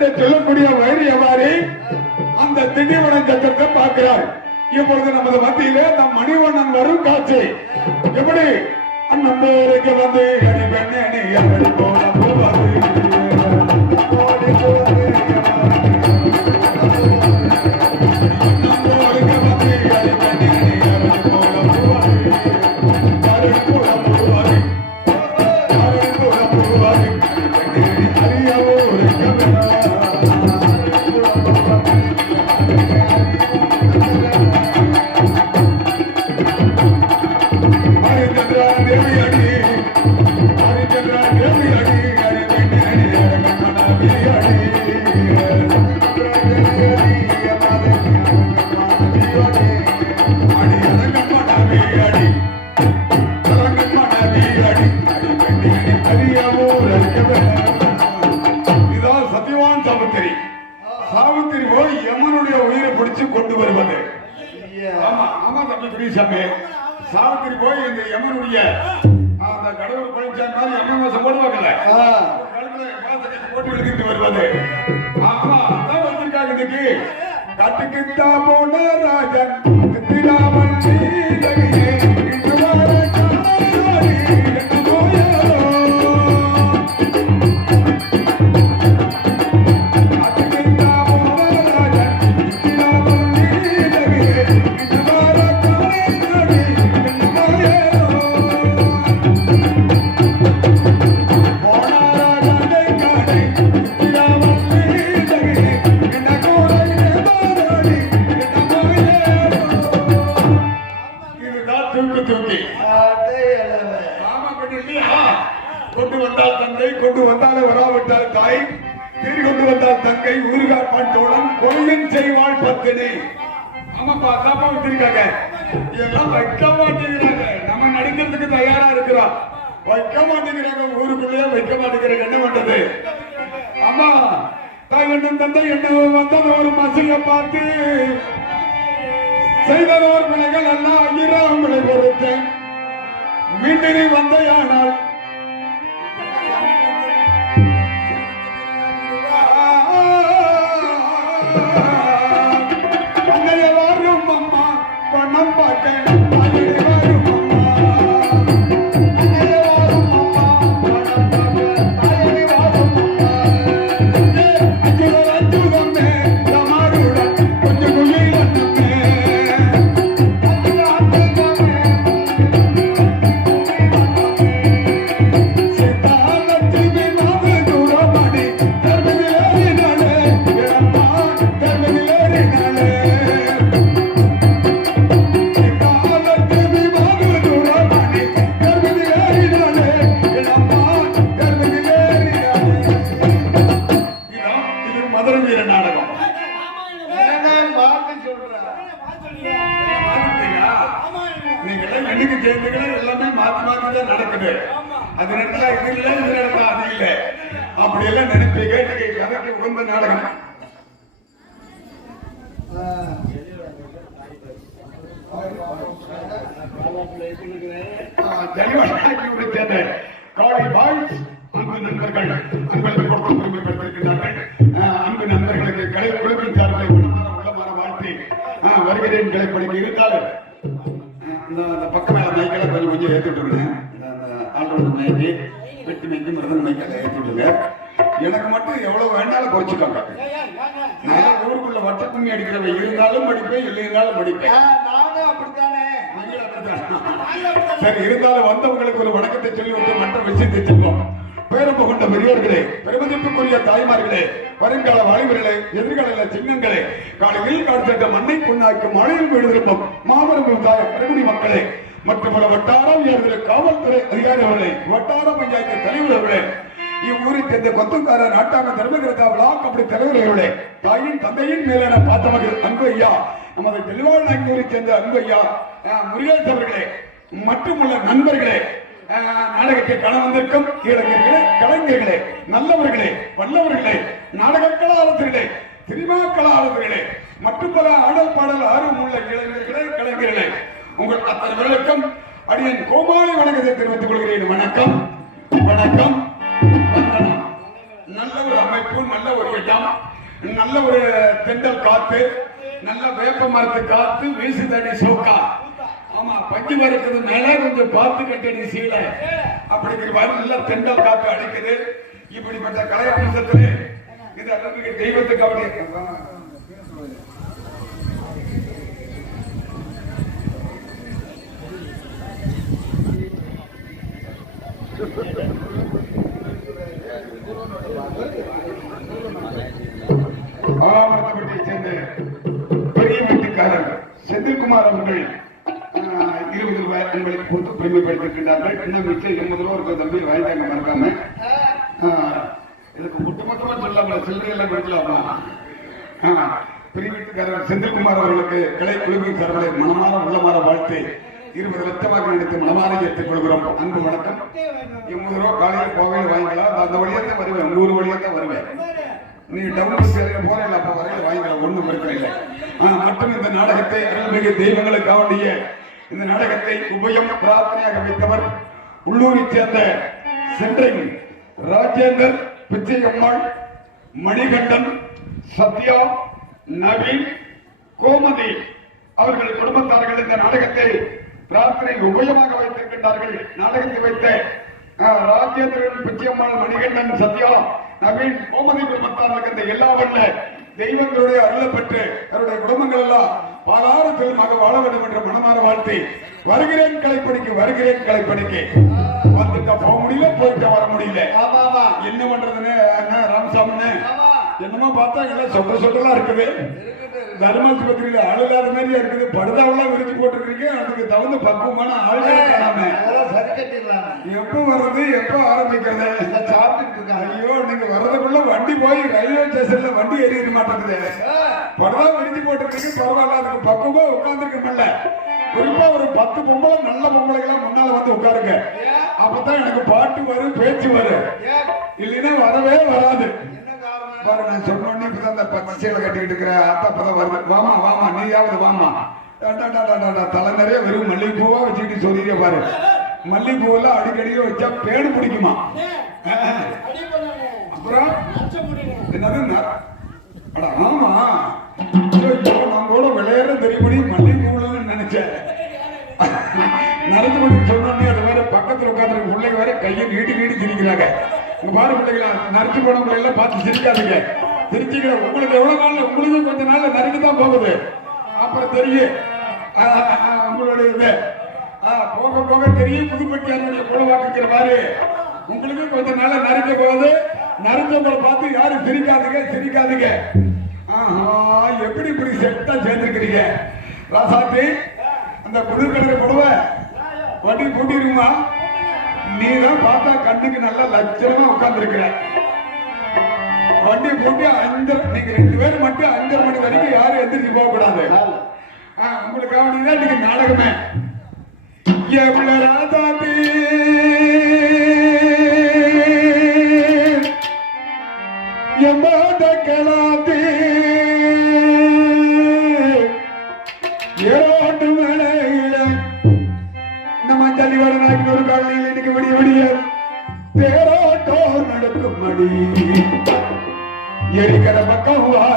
என்று சொல்லக்கூடிய வயிறு எவ்வாறு அந்த திடீர் வணக்கத்தை பார்க்கிறார். இப்பொழுது நமது மத்தியிலே நம் மணிவண்ணன் வரும் காட்சி. எப்படி? அண்ணன் பேருக்கு வந்து அடி பெண்ணே நீ போன போவாது? ডাক செய்ததோர் வினைகள் அல்ல ஐயராம் விளை பொறுத்த மீண்டினை வந்தையானால் கொஞ்சம் கொஞ்சம் இந்த அந்த ஆண்டோட மைக்கு வெட்டி மைக்கு மிருதன் மைக்கெல்லாம் ஏற்றிட்டு இருக்கேன் எனக்கு மட்டும் எவ்வளவு வேணாலும் குறைச்சிக்கோங்க நான் ஊருக்குள்ள வட்ட துணி அடிக்கிறவன் இருந்தாலும் படிப்பேன் இல்லை இருந்தாலும் படிப்பேன் நானும் அப்படித்தானே. சரி இருந்தாலும் வந்தவங்களுக்கு ஒரு வணக்கத்தை சொல்லி விட்டு மற்ற விஷயத்தை செல்வோம். பேரம்பு கொண்ட பெரியோர்களே பெருமதிப்புக்குரிய தாய்மார்களே வருங்கால வாலிபர்களே எதிர்கால சின்னங்களே காலையில் காட்சிட்ட மண்ணை புண்ணாக்கி மழையில் வீடு திரும்பும் மாபெரும் விவசாய பெருமணி மக்களே மட்டுமல்ல வட்டாரம் காவல்துறை காவல்துறை அவர்களே வட்டார பஞ்சாயத்து தலைவர்களே இவ்வூரை சேர்ந்த கொத்துக்கார நாட்டாங்க தர்மகிரதா விழாக் அப்படி தலைவர்களே தாயின் தந்தையின் மேலான பாத்தமகள் அன்பு ஐயா நமது தெளிவான சேர்ந்த அன்பு ஐயா முருகேஷ் அவர்களே மட்டுமுள்ள நண்பர்களே நாடகத்தை காண வந்திருக்கும் இளைஞர்களே கலைஞர்களே நல்லவர்களே வல்லவர்களே நாடக கலாளர்களே சினிமா கலாளர்களே மற்றும் பல ஆடல் பாடல் ஆர்வம் உள்ள இளைஞர்களே கலைஞர்களே உங்கள் அத்தனை அடியன் கோமாளி வணக்கத்தை தெரிவித்துக் கொள்கிறேன். வணக்கம். வணக்கம். நல்ல ஒரு அமைப்பு நல்ல ஒரு இடம் நல்ல ஒரு தெண்டல் காத்து நல்ல வேப்ப மரத்து காத்து வீசுதடி சோக்கா. ஆமா பஞ்சு மரத்துக்கு மேல கொஞ்சம் பார்த்து கட்டடி சீலை. அப்படிங்கிற மாதிரி நல்ல தெண்டல் காத்து அடிக்குது. இப்படிப்பட்ட கலை அம்சத்திலே இது அழகு தெய்வத்துக்கு அப்படி சேர்ந்த பெரிய வீட்டுக்காரர் செந்தில்குமார் அவர்கள் ஆஹ், இருபது ரூபாய் உங்களுக்கு கொடுத்து பெருமைப்படுத்திருக்கின்றார்கள் இன்னும் மிச்சம் எண்பது ரூபா இருக்க தம்பி வாங்கிட்டாங்க மறக்காம. ஆஹ், இதுக்கு ஒட்டுமொத்தமா சொல்லாமல சில்லறை எல்லாம் கொடுக்கலாமா? ஆஹ், பெரிய வீட்டுக்காரர் செந்தில்குமார் அவர்களுக்கு கலை குழுவின் சார்பில் மனமாற உள்ளமாற வாழ்த்து. இருபது லட்சமாக எடுத்து மனமாலை ஏற்றுக் கொள்கிறோம். அன்பு வணக்கம். எண்பது ரூபா காலையில் போகையில் வாங்கிக்கலாம் அந்த வழியாக தான் வருவேன். நூறு வழியாக தான் வருவேன். நீ டவுன் சேலையில போற இல்ல அப்ப வரையில வாங்கிக்கலாம் ஒண்ணும் பிரச்சனை இல்லை. ஆனா மட்டும் இந்த நாடகத்தை அருள்மிகு தெய்வங்களுக்காக வேண்டிய இந்த நாடகத்தை உபயம் பிரார்த்தனையாக வைத்தவர் உள்ளூரைச் சேர்ந்த சென்றை ராஜேந்தர் பிச்சையம்மாள் மணிகண்டன் சத்யா நவீன் கோமதி அவர்கள் குடும்பத்தார்கள் இந்த நாடகத்தை பிரார்த்தனை உபயமாக வைத்திருக்கின்றார்கள். நாடகத்தை வைத்த ராஜேந்திரன் பிச்சையம்மாள் மணிகண்டன் சத்யா நவீன் கோமதி குடும்பத்தார்களுக்கு இந்த எல்லா வல்ல தெய்வங்களுடைய அருளை பெற்று அவருடைய குடும்பங்கள் எல்லாம் பாலாரத்திலுமாக வாழ வேண்டும் என்ற மனமாற வாழ்த்தி வருகிறேன் கலைப்பணிக்கு வருகிறேன் கலைப்பணிக்கு. வந்துட்டா போக முடியல போயிட்டா வர முடியல. என்ன பண்றதுன்னு ராமசாமின்னு? ஆமா. என்னமோ பார்த்தா எல்லாம் சொட்டலா இருக்குது. இருக்குது. தர்மாஸ்பத்திரியில ஆள் இல்லாத மாதிரியா இருக்குது. படுதாவெல்லாம் விரிச்சு போட்டுருக்கீங்க. அதுக்கு தகுந்த பக்குவமான ஆள்கள் காணாம சரி கட்டிடலாம். எப்ப வர்றது? எப்ப ஆரம்பிக்கிறது? சாப்பிட்டுட்டு இருக்காங்க. ஐயோ நீங்க வர்றதுக்குள்ள வண்டி போய் ரயில்வே ஸ்டேஷன்ல வண்டி ஏறிட மாட்டேங்குது. படுதா விரிச்சு போட்டுருக்கு பரவாயில்ல அதுக்கு பக்குவமா உட்கார்ந்துருக்கல குறிப்பா ஒரு பத்து பொம்பளை நல்ல பொம்பளைகளா முன்னால வந்து உட்காருங்க. அப்பதான் எனக்கு பாட்டு வரும் பேச்சு வரும். இல்லைன்னா வரவே வராது. பாரு நான் சொன்னோடனே இப்பதான் அந்த பச்சை சேலை கட்டிக்கிட்டு இருக்கிற அத்தா அப்பதான் வருது வாமா வாமா நீயாவது வாமா தலை நிறைய வெறும் மல்லிகைப்பூவா வச்சுக்கிட்டு சொல்லிடுற பாரு. மல்லிகைப்பூவெல்லாம் அடிக்கடியே வச்சா பேடு பிடிக்குமா? அப்புறம்? என்னது ஆமா. ஐயோ, ஐயோ, நம்ம கூட விளையாட தெரியும்படி மல்லிகைப்பூலன்னு நினைச்சேன். நடந்து பக்கத்தில் உட்காந்துருக்கு பிள்ளைங்க வேற கையை நீட்டி நீட்டி சிரிக்கிறாங்க இங்க பாரு பிள்ளைங்களா நரைச்சு போனவங்களை எல்லாம் பார்த்து சிரிக்காதீங்க. சிரிச்சுக்கிற உங்களுக்கு எவ்வளவு நாள் உங்களுக்கு கொஞ்ச நாள் நறுக்கி தான் போகுது. அப்புறம் தெரியும். உங்களுடைய இது. ஆ, போக போக தெரியும் புதுப்பட்டியாருடைய குளவாக்குக்கிற மாதிரி. உங்களுக்கு கொஞ்ச நாள் நறுக்க போகுது. நறுக்கவங்களை பார்த்து யாரும் சிரிக்காதுங்க சிரிக்காதுங்க. ஆஹா எப்படி இப்படி செட்டா சேர்ந்துருக்கிறீங்க? ராசாத்தி அந்த புது கலர் புடவை வண்டி பூட்டிருக்குமா? நீ தான் பார்த்தா கண்ணுக்கு நல்லா லட்சணமா உட்கார்ந்துருக்கிற. வண்டி போட்டு அஞ்சு நீங்க ரெண்டு பேரும் மட்டும் அஞ்சரை மணி வரைக்கும் யாரும் எந்திரிச்சு போக கூடாது ஆ, உங்களுக்காக வேண்டியதான் நாடகமே. எவ்வளவு ராதாபி यही कर हुआ।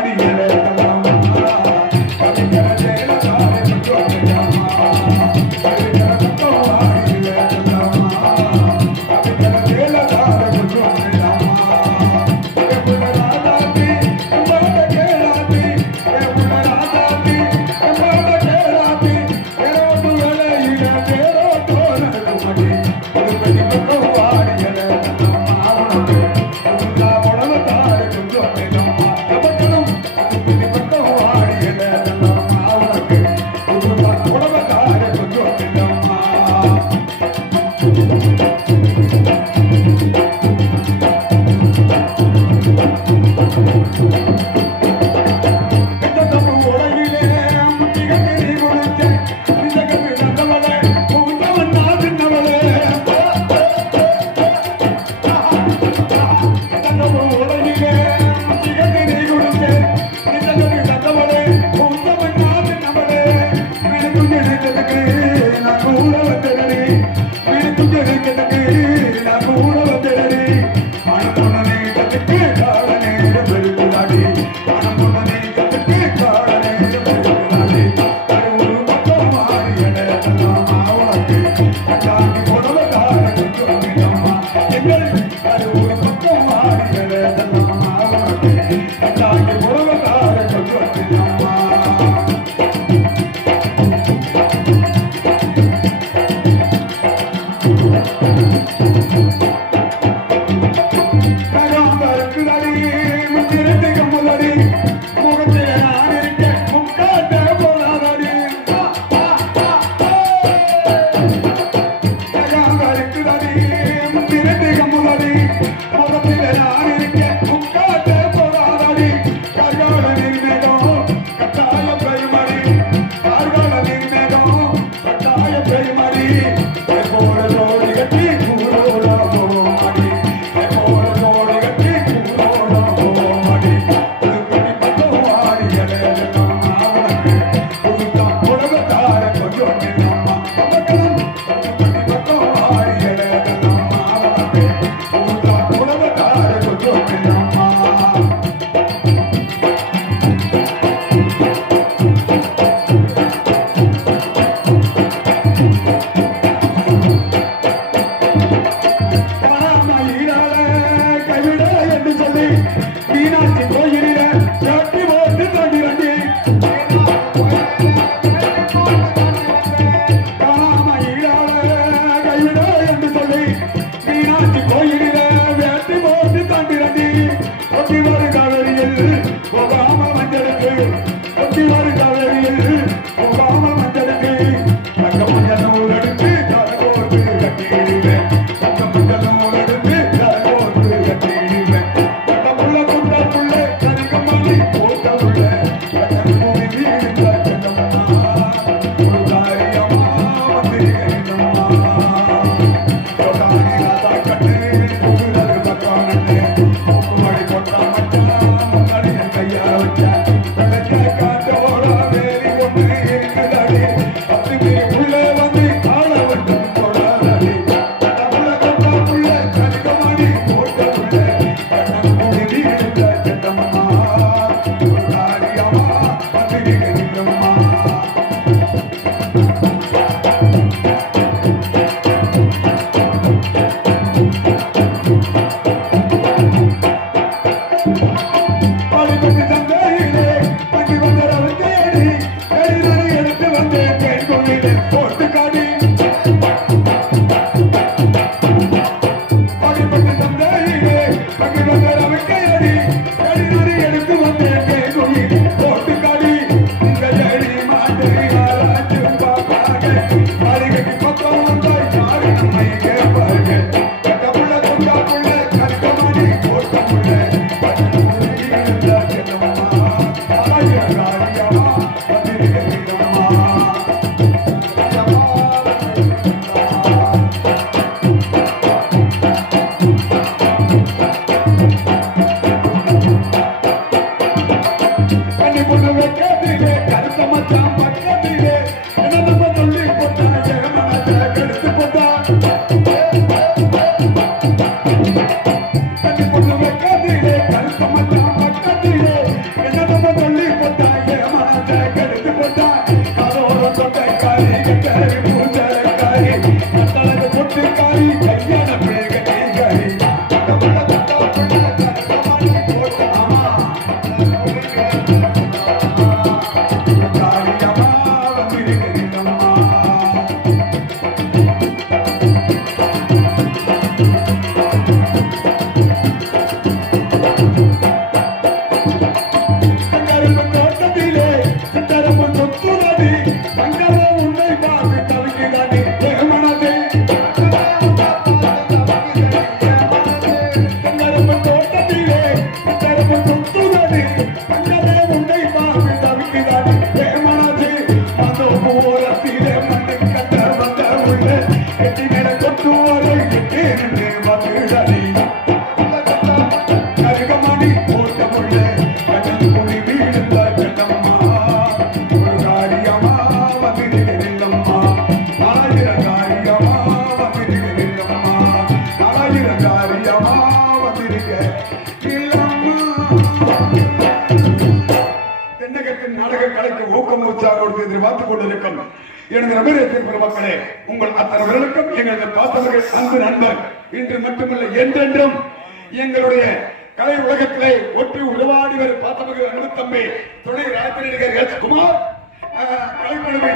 என்றென்றும் எங்களுடைய கலை உலகத்திலே ஒற்றி உருவாடி வரும் பாத்தமகள் அனுத்தம்பி தம்பி துணை ராத்திரி குமார் ஆஹ், கலைக்குழுவை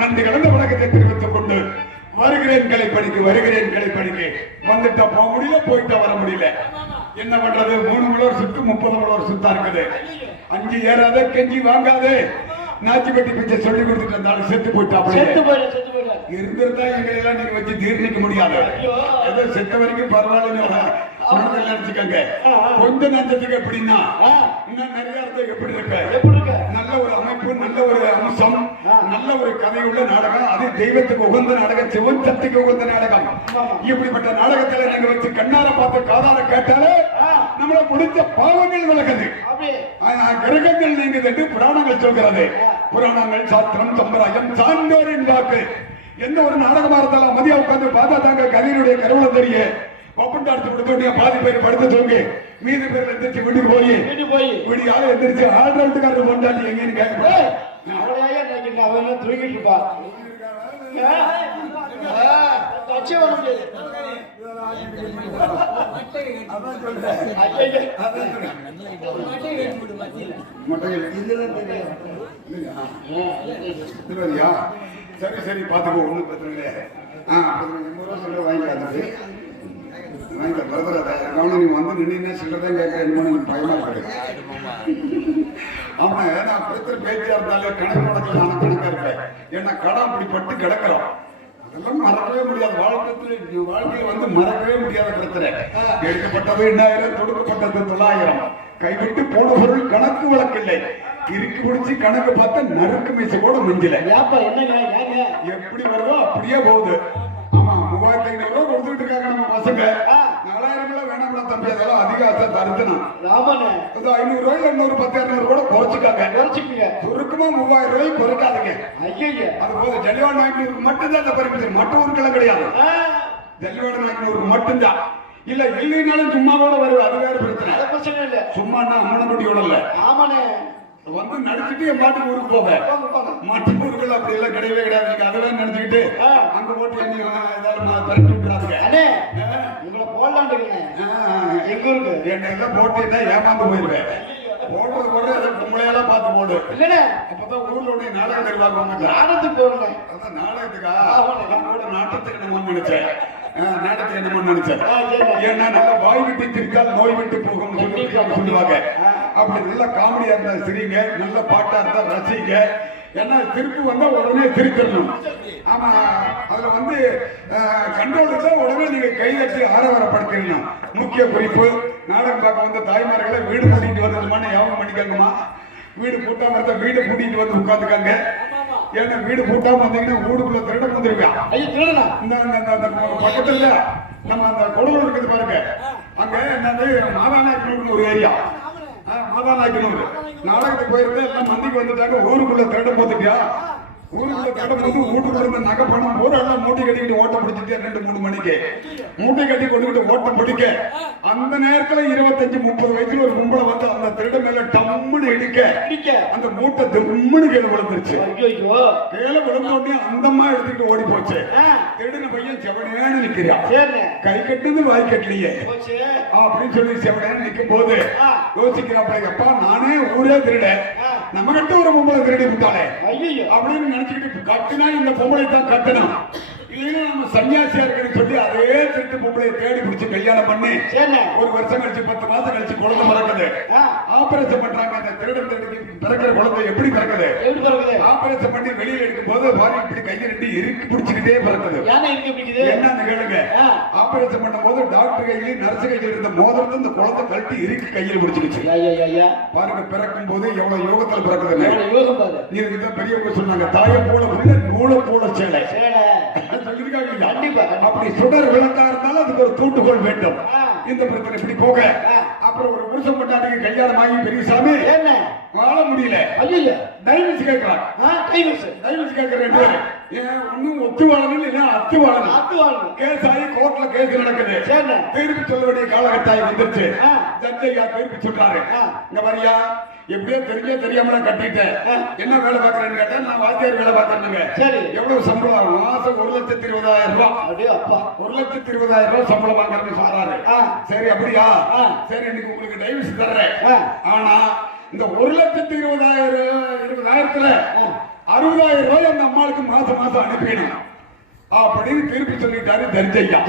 நன்றி கலந்த வணக்கத்தை தெரிவித்துக் கொண்டு வருகிறேன் கலைப்பணிக்கு வருகிறேன் கலைப்பணிக்கு. வந்துட்டா போக முடியல போயிட்டா வர முடியல. என்ன பண்றது? மூணு மலர் சுத்து முப்பது மலர் சுத்தா இருக்குது. அஞ்சு ஏறாத கெஞ்சி வாங்காதே. நாச்சிப்பட்டி பிச்சை சொல்லி கொடுத்துட்டு இருந்தாலும் செத்து போயிட்டா செத்து இருந்திருந்தா எங்களை எல்லாம் நீங்க வச்சு தீர்ணிக்க முடியாது. ஏதோ செத்த வரைக்கும் பரவாயில்ல மனதில் நினைச்சுக்கங்க. கொஞ்ச நஞ்சத்துக்கு எப்படின்னா இன்னும் நிறைய இடத்துல எப்படி இருக்க? நல்ல ஒரு அமைப்பு நல்ல ஒரு அம்சம் நல்ல ஒரு கதையுள்ள நாடகம். அது தெய்வத்துக்கு உகந்த நாடகம் சிவன் சக்திக்கு உகந்த நாடகம். இப்படிப்பட்ட நாடகத்துல நீங்க வச்சு கண்ணார பார்த்து காதால கேட்டாலே நம்மள பிடிச்ச பாவங்கள் விலகுது. கிரகங்கள் நீங்குது புராணங்கள் சொல்கிறது. புராணங்கள் சாத்திரம் சம்பிரதாயம் சான்றோரின் வாக்கு. எந்த ஒரு நாடகமா இருந்தாலும் மதியா உட்கார்ந்து பார்த்தா தாங்க கதையினுடைய கருவலம் தெரிய ஒப்பன் டான்ஸ் கொடுத்து பாதி பேர் படுத்து தூங்கி. மீதி பேர் எந்திரிச்சு வீட்டுக்கு போய். வீட்டு போய். விடியால எந்திரிச்சு ஆள் ரவுண்டுக்காரர் கொண்டாடி எங்கன்னு கேட்க அவளையா தூங்கிட்டு இருப்பா? தச்சு வர முடியாது ஐயையே. முட்டைகள் இதெல்லாம் தெரியும் திருவதியா சரி சரி பார்த்துக்கோ ஒன்றும் பிரச்சனை இல்லை ஆ பதினஞ்சு எண்பது ரூபா சொல்ல வாங்கிக்காது வாங்கிக்க பிரதர் கவனம் நீ வந்து நின்று சில்லதான் கேட்க என்ன பயமா இருக்கு ஆமா நான் பிரச்சனை பேச்சியா இருந்தாலே கணக்கு வழக்கில் நான் கணக்கா இருப்பேன் ஏன்னா கடன் அப்படி கிடக்கிறோம் அதெல்லாம் மறக்கவே முடியாது. வாழ்க்கையில் வாழ்க்கையில வந்து மறக்கவே முடியாத பிரச்சனை எடுக்கப்பட்டது எண்ணாயிரம் தொடுக்கப்பட்டது தொள்ளாயிரம். கைவிட்டு போன பொருள் கணக்கு வழக்கில்லை. இறுக்கி பிடிச்சி கணக்கு பார்த்தா நறுக்கு மீசை கூட மிஞ்சல எப்படி வருதோ அப்படியே போகுது. ஆமா மூவாயிரத்தி ஐநூறு ரூபாய் கொடுத்துட்டு இருக்காங்க நம்ம பசங்க. வேணாம்ல தம்பி அதெல்லாம் அதிக ஆசை தருத்தணும் ராமனே ஐநூறு ரூபாயில இன்னொரு பத்து இரநூறு கூட குறைச்சிக்காங்க. குறைச்சிக்கீங்க. சுருக்கமா மூவாயிரம் ரூபாய் குறைக்காதீங்க. ஐயையே. அது போது ஜல்லிவாடு நாயக்கனூருக்கு மட்டும்தான் அந்த பரிமிதி மற்ற ஊருக்கெல்லாம் கிடையாது. ஜல்லிவாடு நாயக்கனூருக்கு மட்டும்தான். இல்ல இல்லைனாலும் சும்மா கூட வருது அது வேற பிரச்சனை. பிரச்சனை இல்ல. சும்மானா அம்மனப்பட்டியோட இல்ல. ஆமாண்ணே. வந்து நடிச்சுட்டு என் பாட்டுக்கு ஊருக்கு போவேன் மற்ற ஊர்கள் அப்படி எல்லாம் கிடையவே கிடையாது. நீங்க அதெல்லாம் நினைச்சுக்கிட்டு. அங்க போட்டு என்ன ஏதாவது நான் பரப்பி இருக்கேன் எங்க இருக்கு? என்ன எல்லாம் போட்டு ஏமாந்து போயிருவேன் போடுறது கூட பொம்பளையெல்லாம் பார்த்து போடு. இல்லண்ணே. அப்பதான் ஊர்ல உடைய நிர்வாகம் நாடத்துக்கு போறேன் அதான் நாடகத்துக்கா? கூட நாட்டத்துக்கு நம்ம நினைச்சேன். நாடகத்துக்கு என்னமோ நினைச்சேன். ஏன்னா நல்லா வாய் விட்டு சிரித்தால் நோய் விட்டு போகும் சொல்லி சொல்லுவாங்க. அப்படி நல்ல காமெடியா இருந்தா சிரிங்க நல்ல பாட்டா இருந்தா ரசிங்க. ஏன்னா திருப்பி வந்தா உடனே திருத்தரணும் ஆமா அதுல வந்து கண்ட்ரோல் இருந்தா உடனே நீங்க கைதட்டி ஆரவாரப்படுத்திடணும். முக்கிய குறிப்பு நாடகம் பார்க்க வந்த தாய்மார்களை வீடு பூட்டிட்டு வந்ததுமான யாவும் பண்ணிக்கங்கம்மா. வீடு பூட்டாம இருந்தா வீடு பூட்டிட்டு வந்து உட்காந்துக்காங்க. ஏன்னா வீடு பூட்டாம வந்தீங்கன்னா வீடுக்குள்ள திருட வந்துருக்கான் இந்த பக்கத்துல நம்ம அந்த கொடுவல் இருக்குது பாருங்க. அங்க என்னது மாதாநாயக்கனூர்னு ஒரு ஏரியா. மாதாநாயக்கனூர் நாடகத்துக்கு போயிருந்தேன் எல்லாம் மந்திக்கு வந்துட்டாங்க ஊருக்குள்ள திரட்ட போத்துட்டியா ஊருக்குள்ள திருட போது வீட்டுக்குள்ள நகை பணம் பூரா எல்லாம் மூட்டை கட்டிக்கிட்டு ஓட்டம் பிடிச்சிட்டு ரெண்டு மூணு மணிக்கு. மூட்டை கட்டி கொண்டுகிட்டு ஓட்டம் பிடிக்க. அந்த நேரத்துல இருபத்தஞ்சு முப்பது வயசுல ஒரு கும்பலை வந்து அந்த திருட மேல டம்முன்னு இடிக்க. அந்த மூட்டை திம்முன்னு கீழே விழுந்துருச்சு. கீழே விழுந்த உடனே அந்தம்மா எடுத்துட்டு ஓடி போச்சு. திருடின பையன் செவனேன்னு நிக்கிறான். கை கட்டுது வாய் கட்டலையே. அப்படின்னு சொல்லி செவனேன்னு நிக்கும் போது. யோசிக்கிறாப்பா எப்பா நானே ஊரே திருட ஆ. நம்ம கிட்ட ஒரு பொம்பளை திருடி விட்டாளே. ஐயோ அப்படின்னு நினைச்சுக்கிட்டு கட்டுனா இந்த பொம்பளை தான் கட்டணும் இல்லைன்னா நம்ம சன்னியாசியா இருக்குன்னு சொல்லி அதே திருட்டு பொம்பளையை தேடி பிடிச்சு கல்யாணம் பண்ணி ஒரு வருஷம் கழிச்சு பத்து மாசம் கழிச்சு குழந்தை பிறக்குது. ஆபரேஷன் பண்றாங்க. அந்த திருடன் திருடி பிறக்கிற குழந்தை எப்படி பிறக்குது? ஆபரேஷன் பண்ணி வெளியில எடுக்கும் போது பாரு இப்படி கையை ரெண்டு இறுக்கி பிடிச்சுக்கிட்டே பிறக்குது. என்னன்னு கேளுங்க. ஆபரேஷன் பண்ணும்போது டாக்டர் கையிலயும் நர்ஸ் கையில இருந்த மோதிரத்தை இந்த குழந்தை கழட்டி இறுக்கி கையில ஐயா பாருங்க பிறக்கும் போது எவ்வளவு யோகத்துல இதுக்குதான் பெரியவங்க சொன்னாங்க தாயை போல உள்ள நூலை போல சேலை? கண்டிப்பா. அப்படி சுடர் விளக்கா இருந்தாலும் அதுக்கு ஒரு தூண்டுகோல் வேண்டும். இந்த பிரச்சனை இப்படி போக. அப்புறம் ஒரு புருஷன் கொண்டாட்டிக்கு கல்யாணம் ஆகி பெரியசாமி. என்ன? வாழ முடியல. ஐயோ டைவர்ஸ் கேட்கறான் டைவர்ஸ். டைவர்ஸ் கேட்கற ரெண்டு பேரு. ஏன் ஒண்ணும் ஒத்து வாழணும் இல்ல அத்து வாழணும். ஆத்து வாழணும். கேஸ் ஆகி கோர்ட்ல கேஸ் நடக்குது. தீர்ப்பு சொல்ல வேண்டிய காலகட்டாயம் வந்துருச்சு. ஜட்ஜையா தீர்ப்பு சொல்றாரு. இங்க வரியா எப்படியோ தெரிஞ்சே தெரியாமல கட்டிட்டேன். என்ன வேலை பாக்குறேன்னு கேட்டா நான் வாத்தியார் வேலை பாக்குறேங்க சரி. எவ்வளவு சம்பளம் ஆகும்? மாசம் ஒரு லட்சத்தி இருபதாயிரம் ரூபாய் அப்படியே அப்பா ஒரு லட்சத்தி இருபதாயிரம் ரூபாய் சம்பளம் வாங்குறேன்னு சொல்றாரு ஆ. சரி அப்படியா. சரி இன்னைக்கு உங்களுக்கு டைவர்ஸ் தர்றேன். ஆனா இந்த ஒரு லட்சத்தி இருபதாயிரம் இருபதாயிரத்துல. அறுபதாயிரம் ரூபாய் அந்த அம்மாளுக்கு மாசம் மாசம் அனுப்பிடணும் அப்படின்னு திருப்பி சொல்லிட்டாரு தர்ஜையா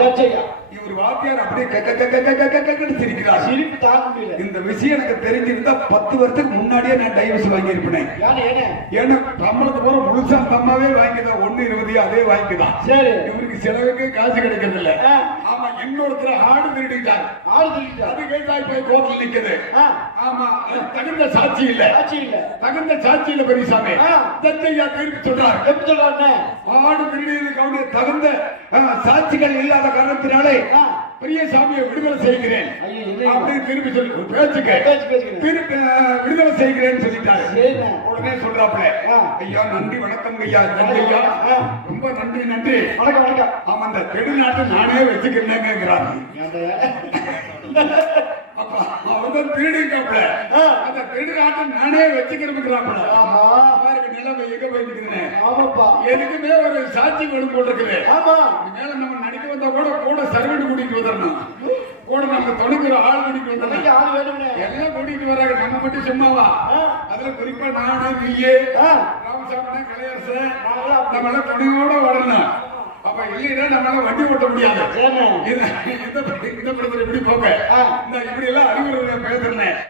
இவர் வாத்தியார் அப்படியே கக்க கக்க கக்க கக்க கக்கன்னு சிரிக்கிறார். சிரிப்பு தாங்க முடியல. இந்த விஷயம் எனக்கு தெரிஞ்சிருந்தா பத்து வருஷத்துக்கு முன்னாடியே நான் டைவர்ஸ் வாங்கியிருப்பேன். ஏன்னா ஏனே? ஏன்னா சம்பளத்தை போற முழுசா அந்த அம்மாவே வாங்கிதான். ஒண்ணு இருபது அதே வாங்கிதான். சரி. இவருக்கு செலவுக்கு காசு கிடைக்கிறது இல்ல. ஆமா இன்னொருத்தர் ஆடு திருடிட்டார். ஆடு சொல்லிட்டா அது கேட்டாய் போய் கோர்ட்ல நிக்குது. ஆமா தகுந்த சாட்சி இல்ல. ஆட்சி இல்ல. தகுந்த சாட்சி இல்ல பெரியசாமி. தந்தையா தீர்ப்பு சொல்றார். எப்படி சொல்றாருண்ணே ஆடு திருடியதுக்கான தகுந்த சாட்சிகள் இல்லாத காரணத்தினாலே ஆ பெரியசாமியை விடுதலை செய்கிறேன். அப்படின்னு திருப்பி சொல்லி பேச்சுக்கு திருப்பி விடுதலை செய்கிறேன்னு சொல்லிட்டாரு. உடனே சொல்றாப்ல ஆ. ஐயா நன்றி வணக்கம் ஐயா நன்றி ஐயா. ரொம்ப நன்றி நன்றி. வணக்கம் வணக்கம். ஆமா அந்த தெருநாட்டு நானே வச்சுக்கிறேங்கிறாங்க அவர்தான் திருடிக்காப்ல ஆ. அந்த தெருநாட்டு நானே வச்சுக்கிறேங்கிறாப்ல ஆஹா பாருங்க நிலைமை எங்க போயிருக்கிறேன் ஆமாப்பா. எதுக்குமே ஒரு சாட்சி வேணும் போல் இருக்குது ஆமா. மேல நம்ம நடிக்க வந்தா கூட கூட சர்வெண்ட் கூட்டிட்டு வந்துடணும். கூட நம்ம துணைக்கு ஒரு ஆள் கூட்டிட்டு வந்துடணும். ஆள் வேணும்னே. எல்லாம் கூட்டிட்டு வராங்க. நம்ம மட்டும் சும்மாவா. அதுல குறிப்பா நானு நீயே ராமசாமி நாங்களாம் நம்ம எல்லாம் துணியோட வரணும் அப்ப இல்லைன்னா நம்மளால வண்டி ஓட்ட முடியாது. இந்த பிரச்சனை இப்படி. இந்த இப்படி எல்லாம் அறிவுரை பேசுறேன்.